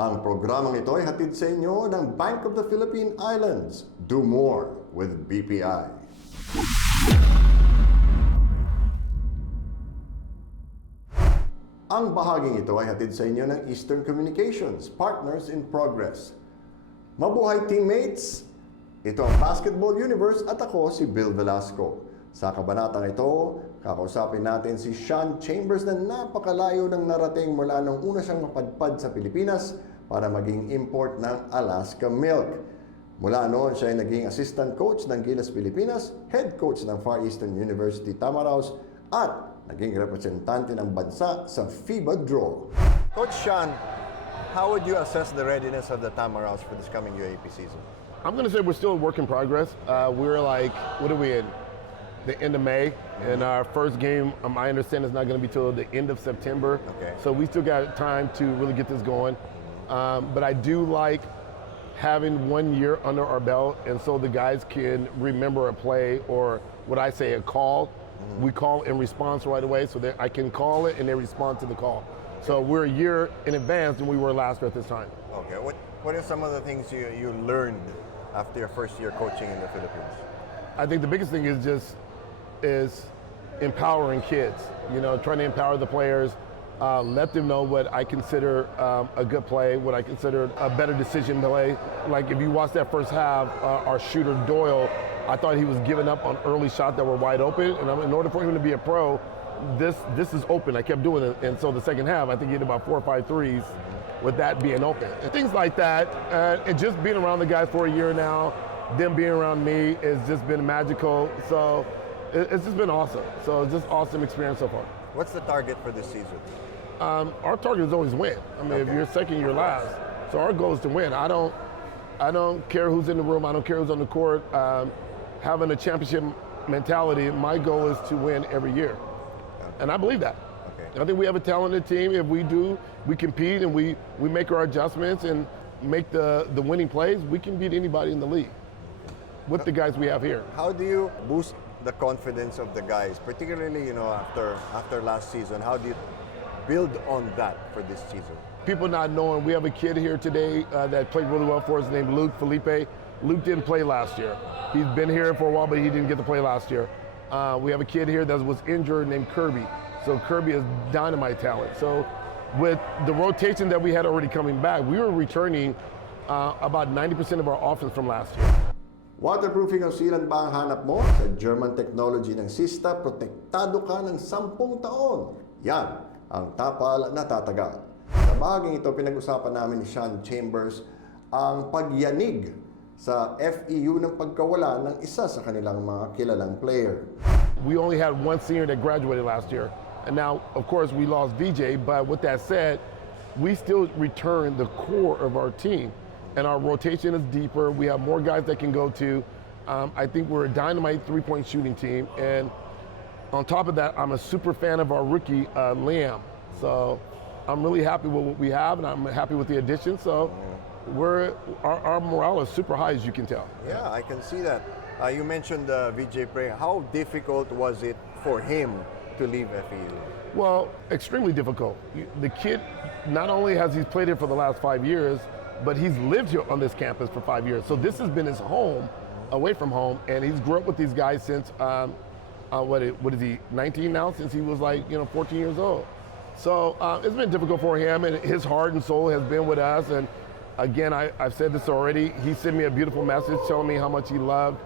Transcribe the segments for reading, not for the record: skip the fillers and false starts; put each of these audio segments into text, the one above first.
Ang programang ito ay hatid sa inyo ng Bank of the Philippine Islands. Do more with BPI. Ang bahaging ito ay hatid sa inyo ng Eastern Communications, Partners in Progress. Mabuhay teammates! Ito ang Basketball Universe at ako si Bill Velasco. Sa kabanatang ito, kakausapin natin si Sean Chambers na napakalayo ng narating mula nung una siyang mapadpad sa Pilipinas para maging import ng Alaska Milk. Mula noon siya ay naging assistant coach ng Gilas Pilipinas, head coach ng Far Eastern University Tamaraws at naging representante ng bansa sa FIBA Draw. Coach Sean, how would you assess the readiness of the Tamaraws for this coming UAP season? I'm going to say we're still a work in progress. We're like, what are we in? The end of May, and our first game, I understand, is not going to be till the end of September. Okay. So we still got time to really get this going. But I do like having 1 year under our belt, and so the guys can remember a play or what I say, a call. We call in response right away, so that I can call it and they respond to the call. So we're a year in advance than we were last year at this time. Okay. What are some of the things you learned after your first year coaching in the Philippines? I think the biggest thing is empowering kids. You know, trying to empower the players, let them know what I consider a good play, what I consider a better decision play. Like if you watch that first half, our shooter Doyle, I thought he was giving up on early shots that were wide open, and in order for him to be a pro, this is open. I kept doing it, and so the second half, I think he hit about 4 or 5 threes with that being open. And things like that, and just being around the guys for a year now, them being around me has just been magical. So it's just been awesome. So it's just awesome experience so far. What's the target for this season? Our target is always win. I mean, if you're second, you're last. So our goal is to win. I don't care who's in the room. I don't care who's on the court. Having a championship mentality, my goal is to win every year. And I believe that. Okay. I think we have a talented team. If we do, we compete and we make our adjustments and make the winning plays, we can beat anybody in the league with the guys we have here. How do you boost the confidence of the guys, particularly, you know, after last season? How do you build on that for this season? People not knowing, we have a kid here today that played really well for us named Luke Felipe. Luke didn't play last year. He's been here for a while, but he didn't get to play last year. We have a kid here that was injured named Kirby. So Kirby is dynamite talent. So with the rotation that we had already coming back, we were returning about 90% of our offense from last year. Waterproofing o sealant ba ang hanap mo? Sa German technology ng Sista, protektado ka ng 10 taon. Yan ang tapal na tatagal. Sa bahaging ito, pinag-usapan namin ni Sean Chambers ang pagyanig sa FEU ng pagkawala ng isa sa kanilang mga kilalang player. We only had one senior that graduated last year. And now, of course, we lost VJ, but with that said, we still return the core of our team. And our rotation is deeper. We have more guys that can go to. I think we're a dynamite three-point shooting team. And on top of that, I'm a super fan of our rookie, Liam. So I'm really happy with what we have, and I'm happy with the addition. So our morale is super high, as you can tell. Yeah, I can see that. You mentioned VJ Prey. How difficult was it for him to leave FEU? Well, extremely difficult. The kid, not only has he played here for the last 5 years, but he's lived here on this campus for 5 years. So this has been his home, away from home, and he's grew up with these guys since, what is he, 19 now? Since he was like, 14 years old. So it's been difficult for him, and his heart and soul has been with us. And again, I've said this already, he sent me a beautiful message telling me how much he loved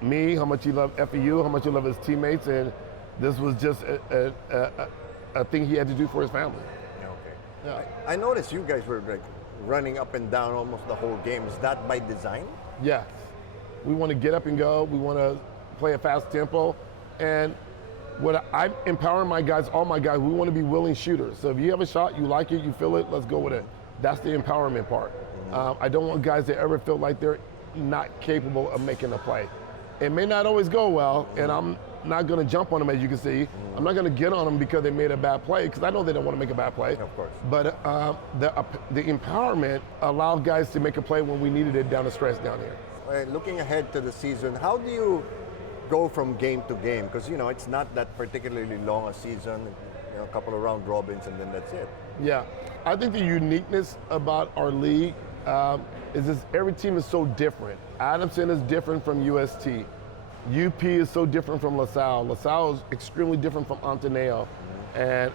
me, how much he loved FEU, how much he loved his teammates, and this was just a thing he had to do for his family. Okay. Yeah. I noticed you guys were like running up and down almost the whole game. Is that by design? Yes. We want to get up and go. We want to play a fast tempo. And what I'm empowering my guys, all my guys, we want to be willing shooters. So if you have a shot, you like it, you feel it, let's go with it. That's the empowerment part. I don't want guys that ever feel like they're not capable of making a play. It may not always go well, and I'm not going to jump on them, as you can see. I'm not going to get on them because they made a bad play, because I know they don't want to make a bad play. Of course. But the empowerment allowed guys to make a play when we needed it down the stretch down here. Looking ahead to the season, how do you go from game to game? Because, it's not that particularly long a season. a couple of round robins, and then that's it. Yeah, I think the uniqueness about our league is this, every team is so different. Adamson is different from UST. UP is so different from LaSalle. LaSalle is extremely different from Ontaneo. And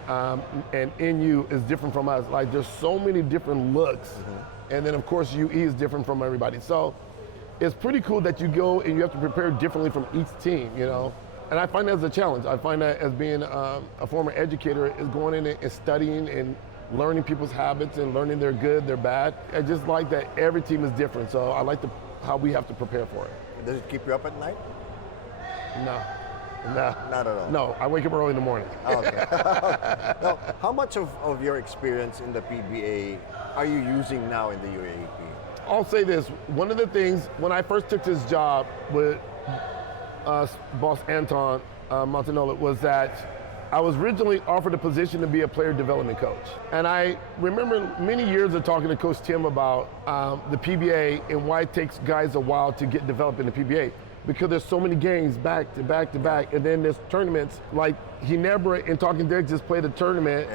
NU is different from us. Like, there's so many different looks. And then, of course, UE is different from everybody. So it's pretty cool that you go and you have to prepare differently from each team, you know? And I find that as a challenge. I find that as being a former educator is going in and studying and learning people's habits and learning their good, their bad. I just like that every team is different. So I like how we have to prepare for it. Does it keep you up at night? No. Not at all. No, I wake up early in the morning. Okay. Now, how much of your experience in the PBA are you using now in the UAAP? I'll say this, one of the things, when I first took this job with boss Anton Montanola, was that I was originally offered a position to be a player development coach. And I remember many years of talking to Coach Tim about the PBA and why it takes guys a while to get developed in the PBA. Because there's so many games back to back to back, and then there's tournaments like Ginebra and Talking Deck just played a tournament.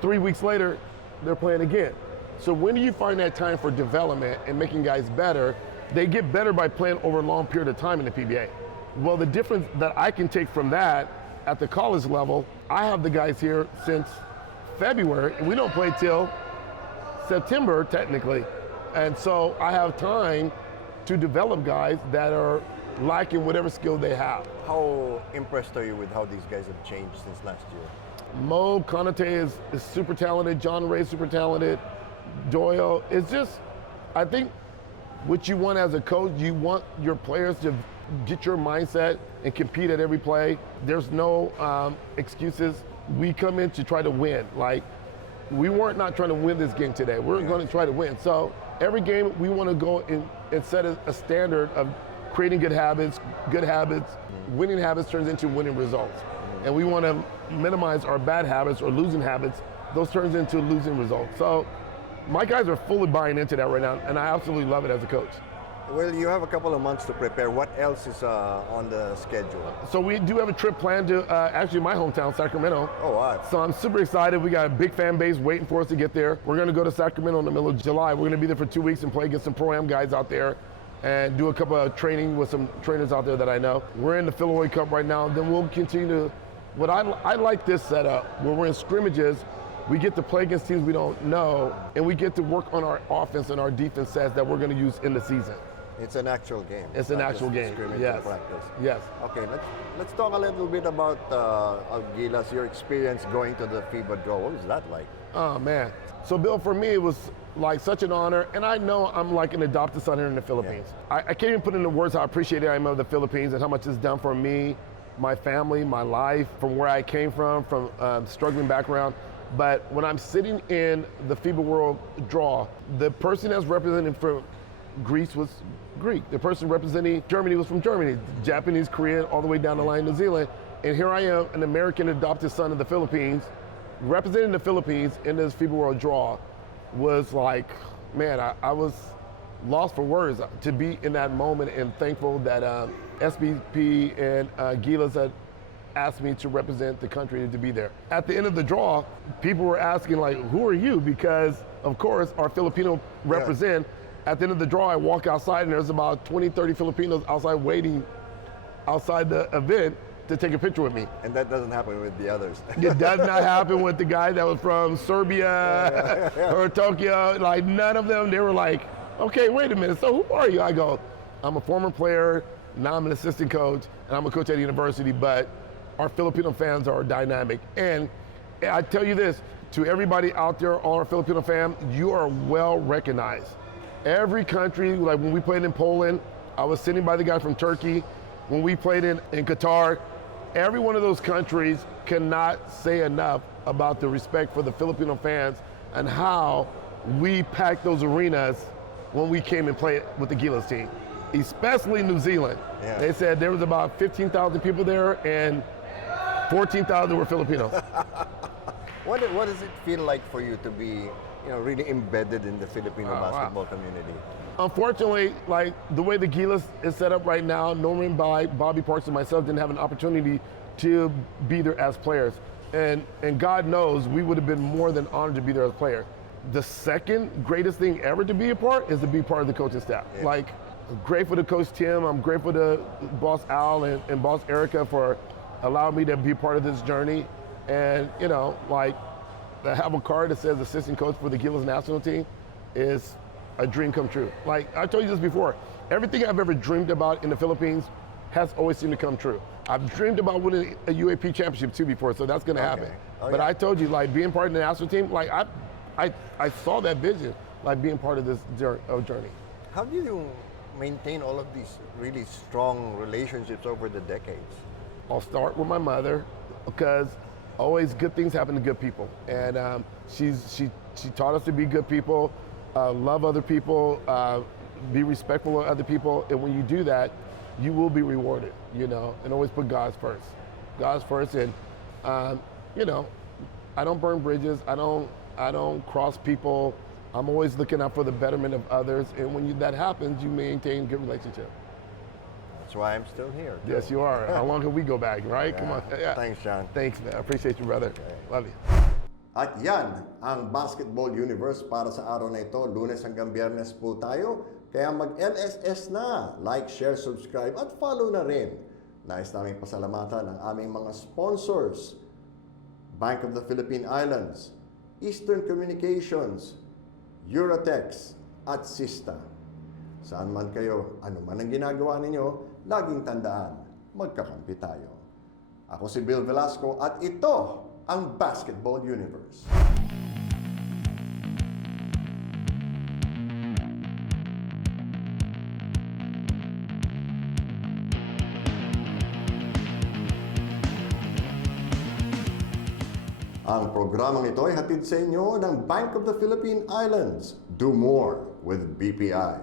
3 weeks later, they're playing again. So when do you find that time for development and making guys better? They get better by playing over a long period of time in the PBA. Well, the difference that I can take from that at the college level, I have the guys here since February, and we don't play till September technically. And so I have time to develop guys that are lacking whatever skill they have. How impressed are you with how these guys have changed since last year? Mo Konate is super talented. John Ray super talented. Doyle, it's just, I think what you want as a coach, you want your players to get your mindset and compete at every play. There's no excuses. We come in to try to win. Like, we weren't not trying to win this game today. We're going to try to win. So every game we want to go and set a standard of creating good habits. Winning habits turns into winning results. And we want to minimize our bad habits or losing habits. Those turns into losing results. So my guys are fully buying into that right now, and I absolutely love it as a coach. Well, you have a couple of months to prepare. What else is on the schedule? So we do have a trip planned to actually my hometown, Sacramento. Oh, wow. So I'm super excited. We got a big fan base waiting for us to get there. We're going to go to Sacramento in the middle of July. We're going to be there for 2 weeks and play against some Pro-Am guys out there and do a couple of training with some trainers out there that I know. We're in the Philadelphia Cup right now. Then we'll continue to, I like this setup where we're in scrimmages. We get to play against teams we don't know, and we get to work on our offense and our defense sets that we're going to use in the season. It's an actual game. It's an actual game. Yes. Practice. Yes. Okay, let's talk a little bit about Gilas, your experience going to the FIBA draw. What was that like? Oh man. So Bill, for me, it was like such an honor, and I know I'm like an adopted son here in the Philippines. Yeah. I can't even put into words how appreciative I am of the Philippines and how much it's done for me, my family, my life, from where I came from struggling background. But when I'm sitting in the FIBA World Draw, the person that's representing from Greece was Greek. The person representing Germany was from Germany. Japanese, Korean, all the way down the line, New Zealand. And here I am, an American adopted son of the Philippines, representing the Philippines in this FIBA World Draw. Was like, man, I was lost for words to be in that moment, and thankful that SBP and Gilas had asked me to represent the country to be there. At the end of the draw, people were asking, like, who are you? Because, of course, our Filipino represent. At the end of the draw, I walk outside, and there's about 20, 30 Filipinos outside waiting outside the event to take a picture with me. And that doesn't happen with the others. It does not happen with the guy that was from Serbia or Tokyo. Like, none of them. They were like, okay, wait a minute. So who are you? I go, I'm a former player. Now I'm an assistant coach, and I'm a coach at a university, but our Filipino fans are dynamic. And I tell you this, to everybody out there, all our Filipino fam, you are well recognized. Every country, like when we played in Poland, I was sitting by the guy from Turkey. When we played in Qatar, every one of those countries cannot say enough about the respect for the Filipino fans and how we packed those arenas when we came and played with the Gilas team, especially New Zealand. Yeah. They said there was about 15,000 people there and 14,000 were Filipinos. What does it feel like for you to be, really embedded in the Filipino basketball community? Unfortunately, like the way the Gilas is set up right now, Norman, Bobby Parks, and myself didn't have an opportunity to be there as players. And God knows we would have been more than honored to be there as a player. The second greatest thing ever to be a part is to be part of the coaching staff. Yeah. Like, I'm grateful to Coach Tim, I'm grateful to Boss Al and Boss Erica for allowing me to be part of this journey. And, you know, like, to have a card that says assistant coach for the Gilas national team is a dream come true. Like, I told you this before, everything I've ever dreamed about in the Philippines has always seemed to come true. I've dreamed about winning a UAP championship too before, so that's gonna happen. Oh, but yeah. I told you, like, being part of the national team, like, I saw that vision, like being part of this journey. How do you maintain all of these really strong relationships over the decades? I'll start with my mother, because always good things happen to good people. And she taught us to be good people, love other people, be respectful of other people. And when you do that, you will be rewarded, you know, and always put God's first. God's first, and you know, I don't burn bridges. I don't cross people. I'm always looking out for the betterment of others. And when that happens, you maintain good relationship. That's why I'm still here. Yes, you are. How long can we go back, right? Yeah. Come on. Yeah. Thanks, John. Thanks, man. I appreciate you, brother. Love you. At yan ang Basketball Universe para sa araw na ito. Lunes hanggang Biyernes po tayo. Kaya mag-LSS na. Like, share, subscribe at follow na rin. Nais naming pasalamatan ang aming mga sponsors. Bank of the Philippine Islands, Eastern Communications, Eurotex at Sista. Saan man kayo, ano man ang ginagawa ninyo, laging tandaan, magkakampi tayo. Ako si Bill Velasco at ito ang Basketball Universe. Ang programang ito ay hatid sa inyo ng Bank of the Philippine Islands. Do more with BPI.